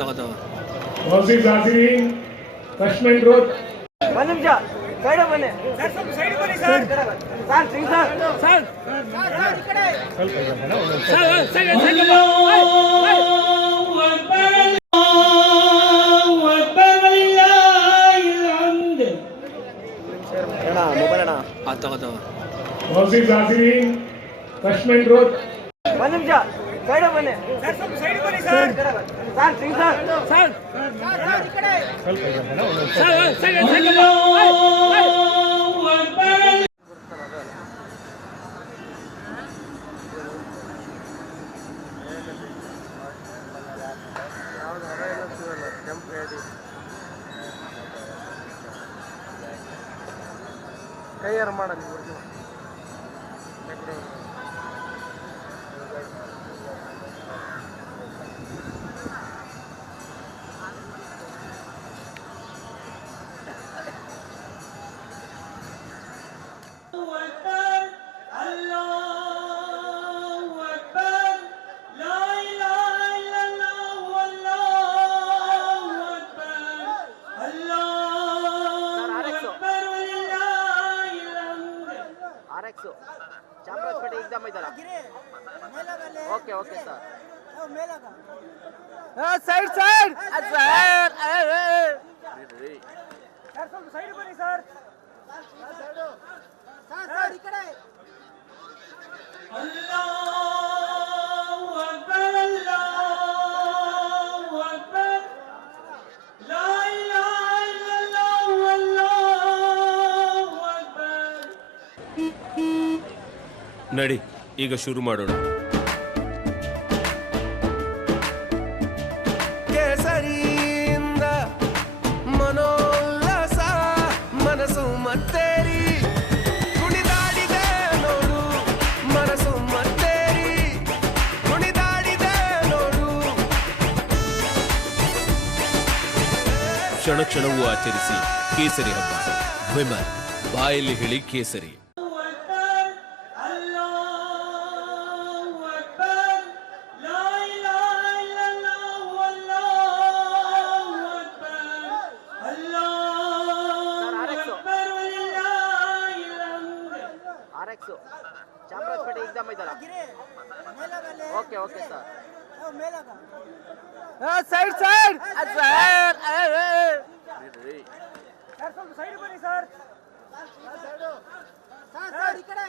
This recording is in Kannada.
ತಗೋ ತಗೋ. Houses Azrin, Kashmir Road. ಒಂದು ನಿಮಿಷ ಸೈಡ್ ಬನ್ನಿ ಸರ್, ಸ್ವಲ್ಪ ಸೈಡ್ ಬನ್ನಿ sir. Sir Singh sir sir ಈ ಕಡೆ ಸರ್ ಸೈಡ್ ಮೊಬೈಲ್ ಅಣ್ಣ. ತಗೋ ತಗೋ. Houses Azrin, Kashmir Road. ಒಂದು ನಿಮಿಷ ಸೈಡ್ ಬನ್ನಿ ಸರ್, ಸ್ವಲ್ಪ ಸೈಡ್ ಬನ್ನಿ sir. Sir Singh sir sir ಈ ಕಡೆ ಸರ್ ಸೈಡ್ ಕೈಯಾರು ಮಾಡಲಿ ಚಾಮರಾಜಪೇಟೆ ಎಕ್ಸಾಮ್ ಐತಲ್ಲ. Okay okay sir. Side side sir ಸ್ವಲ್ಪ ಸೈಡ್ ಬನ್ನಿ ಸರ್. ಸರ್ ಈ ಕಡೆ ಅಲ್ಲಾಹು ಅಕ್ಬರ್ ಅಲ್ಲಾಹು ಅಕ್ಬರ್ ಲಾ ಇಲಾಹಾ ಇಲ್ಲಲ್ಲಾಹು ಅಲ್ಲಾಹು ಅಕ್ಬರ್. ನಡಿ ಈಗ ಶುರು ಮಾಡೋಣ. ಕೇಸರಿಯಿಂದ ಮನೋಲ್ಲಾಸ ಮನಸ್ಸು ಮತ್ತೇರಿ ಕುಣಿದಾಡಿದೆ ನೋಡು, ಮನಸ್ಸು ಮತ್ತೇರಿ ಕುಣಿದಾಡಿದೆ ನೋಡು. ಕ್ಷಣ ಕ್ಷಣವೂ ಆಚರಿಸಿ ಕೇಸರಿ ಹಬ್ಬ. ವಿಮಲ್ ಬಾಯಲ್ಲಿ ಹೇಳಿ ಕೇಸರಿ. ಚಾಮರಾಜಪೇಟೆ ಎಕ್ಸಾಮ್ ಐತಲ್ಲ. Okay okay sir. Side side sir ಸ್ವಲ್ಪ ಸೈಡ್ ಬನ್ನಿ ಸರ್. ಸರ್ ಈ ಕಡೆ